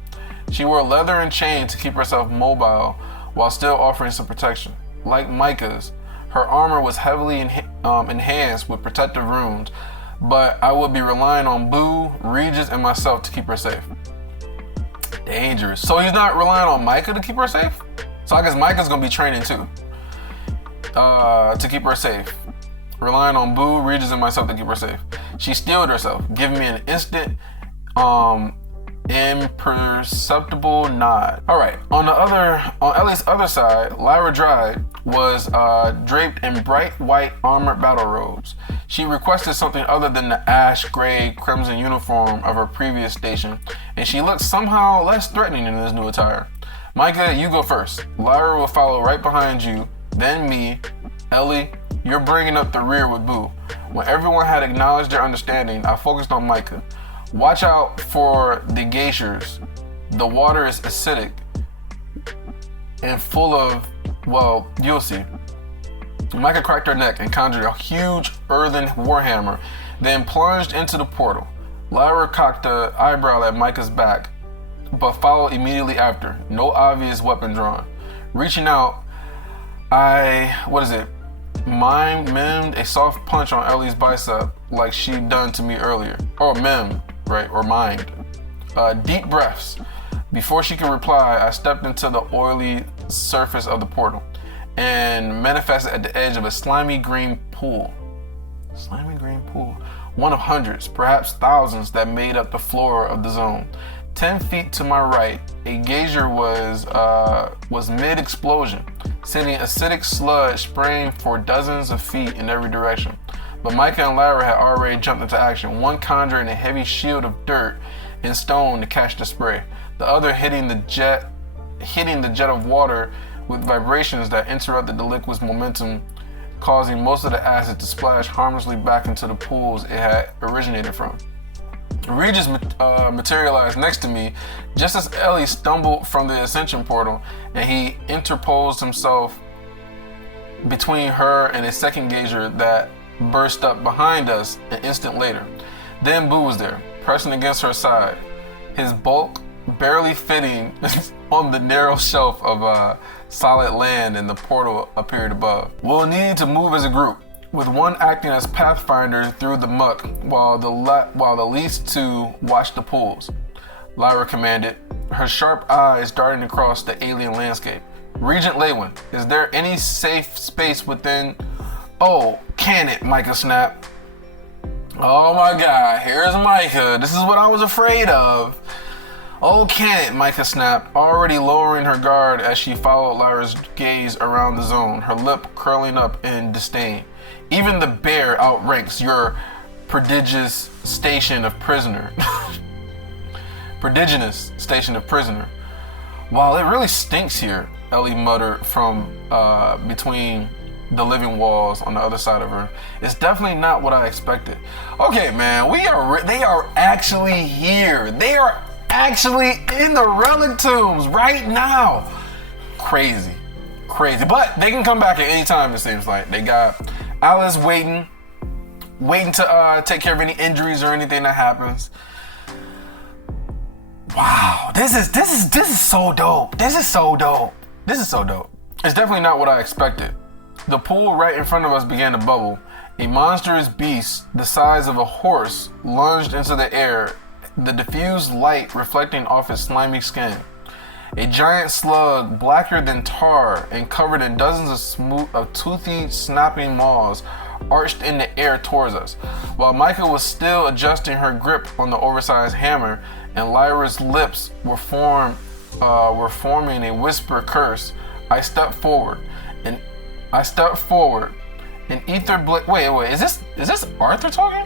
She wore leather and chain to keep herself mobile while still offering some protection. Like Micah's, her armor was heavily enhanced with protective runes, but I would be relying on Boo, Regis, and myself to keep her safe. Dangerous. So he's not relying on Micah to keep her safe? So I guess Micah's gonna be training too. To keep her safe. Relying on Boo, Regis, and myself to keep her safe. She steeled herself, giving me an instant, imperceptible nod. Alright, on Ellie's other side, Lyra Dryad was draped in bright white armored battle robes. She requested something other than the ash gray crimson uniform of her previous station, and she looked somehow less threatening in this new attire. Micah, you go first. Lyra will follow right behind you, then me. Ellie, you're bringing up the rear with Boo. When everyone had acknowledged their understanding, I focused on Micah. Watch out for the geysers. The water is acidic and full of, well, you'll see. Micah cracked her neck and conjured a huge earthen warhammer, then plunged into the portal. Lyra cocked an eyebrow at Micah's back, but followed immediately after, no obvious weapon drawn. Reaching out, mimed a soft punch on Ellie's bicep like she'd done to me earlier. Or mimed, right? Or mimed. Deep breaths. Before she could reply, I stepped into the oily surface of the portal and manifested at the edge of a slimy green pool. Slimy green pool. One of hundreds, perhaps thousands, that made up the floor of the zone. 10 feet to my right, a geyser was mid-explosion, sending acidic sludge spraying for dozens of feet in every direction. But Micah and Lyra had already jumped into action, one conjuring a heavy shield of dirt and stone to catch the spray, the other hitting the jet of water with vibrations that interrupted the liquid's momentum, causing most of the acid to splash harmlessly back into the pools it had originated from. Regis materialized next to me just as Ellie stumbled from the ascension portal, and he interposed himself between her and a second geyser that burst up behind us an instant later. Then Boo was there, pressing against her side, his bulk barely fitting on the narrow shelf of solid land, and the portal appeared above. We'll need to move as a group, with one acting as pathfinder through the muck, while the least two watch the pools. Lyra commanded, her sharp eyes darting across the alien landscape. Regent Lewin, is there any safe space within? Oh, can it, Micah snapped. Oh my god, here's Micah. This is what I was afraid of. Oh, can it, Micah snapped, already lowering her guard as she followed Lyra's gaze around the zone, her lip curling up in disdain. Even the bear outranks your prodigious station of prisoner. Prodigious station of prisoner. Wow, it really stinks here, Ellie muttered from between the living walls on the other side of her. It's definitely not what I expected. Okay, man, they are actually here. They are actually in the Relictombs right now. Crazy. But they can come back at any time, it seems like. They got Alice waiting to take care of any injuries or anything that happens. Wow, this is so dope. This is so dope. It's definitely not what I expected. The pool right in front of us began to bubble. A monstrous beast the size of a horse lunged into the air, the diffused light reflecting off its slimy skin. A giant slug, blacker than tar and covered in dozens of toothy, snapping maws, arched in the air towards us. While Micah was still adjusting her grip on the oversized hammer, and Lyra's lips were forming a whisper curse, I stepped forward. An ether wait, is this Arthur talking?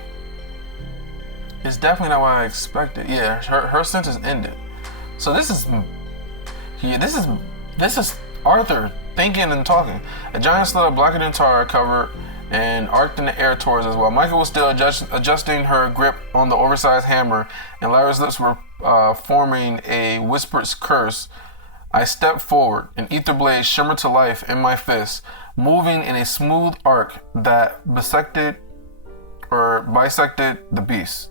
It's definitely not what I expected. Yeah, her sentence ended. So this is Arthur thinking and talking. A giant slug blacker than tar covered and arced in the air towards us, while Michael was still adjusting her grip on the oversized hammer, and Lyra's lips were forming a whispered curse. I stepped forward, an ether blade shimmered to life in my fist, moving in a smooth arc that bisected the beast,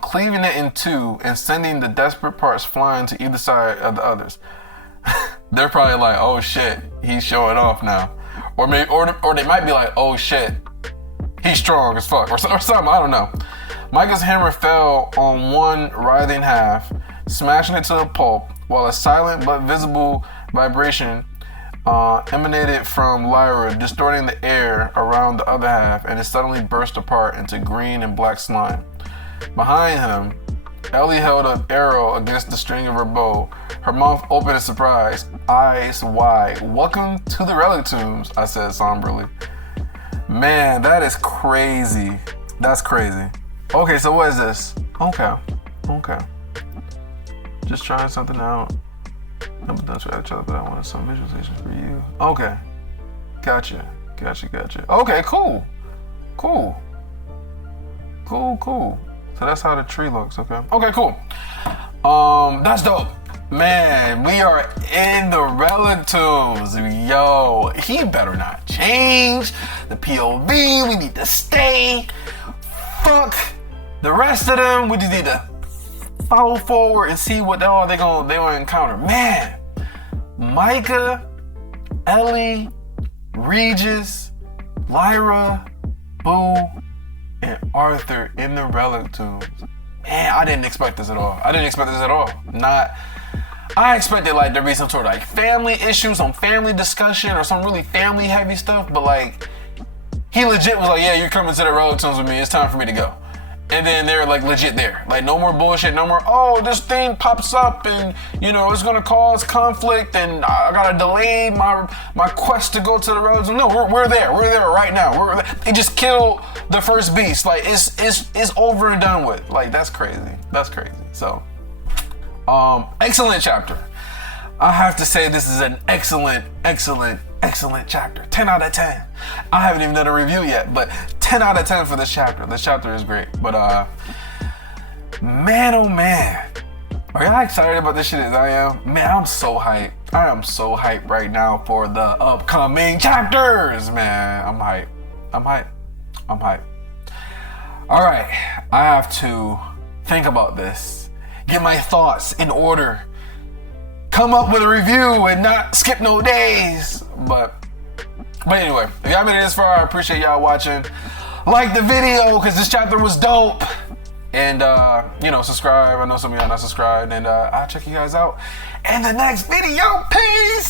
cleaving it in two and sending the desperate parts flying to either side of the others. They're probably like, oh shit, he's showing off now. Or maybe, or they might be like, oh shit, he's strong as fuck, or something, I don't know. Micah's hammer fell on one writhing half, smashing it to a pulp, while a silent but visible vibration emanated from Lyra, distorting the air around the other half, and it suddenly burst apart into green and black slime. Behind him, Ellie held an arrow against the string of her bow, her mouth open in surprise, eyes wide. Welcome to the Relictombs, I said somberly. Man, that is crazy. That's crazy. Okay, so what is this? Okay. Just trying something out. I'm done with each other, but I wanted some visualization for you. Okay. Gotcha. Okay, cool. So that's how the tree looks, okay? Okay, cool. That's dope. Man, we are in the Relictombs. Yo, he better not change. The POV, we need to stay. Fuck the rest of them, we just need to follow forward and see what the hell they gonna encounter. Man, Micah, Ellie, Regis, Lyra, Boo, and Arthur in the Relictombs. Man, I didn't expect this at all. I expected like there be some sort of like family issues, some family discussion, or some really family heavy stuff, but like he legit was like, yeah, you're coming to the Relictombs with me, it's time for me to go. And then they're like legit there. Like no more bullshit, no more, oh, this thing pops up and you know it's gonna cause conflict and I gotta delay my quest to go to the roads. No, we're there right now. They just killed the first beast. Like it's over and done with. Like that's crazy. So excellent chapter. I have to say this is an excellent chapter. 10 out of 10. I haven't even done a review yet, but 10 out of 10 for this chapter. This chapter is great. But man, oh man. Are y'all excited about this shit as I am? Man, I'm so hyped. I am so hyped right now for the upcoming chapters, man. I'm hyped. All right, I have to think about this. Get my thoughts in order. Come up with a review and not skip no days. But anyway, if y'all made it this far, I appreciate y'all watching. Like the video because this chapter was dope. And subscribe. I know some of y'all not subscribed. And I'll check you guys out in the next video. Peace.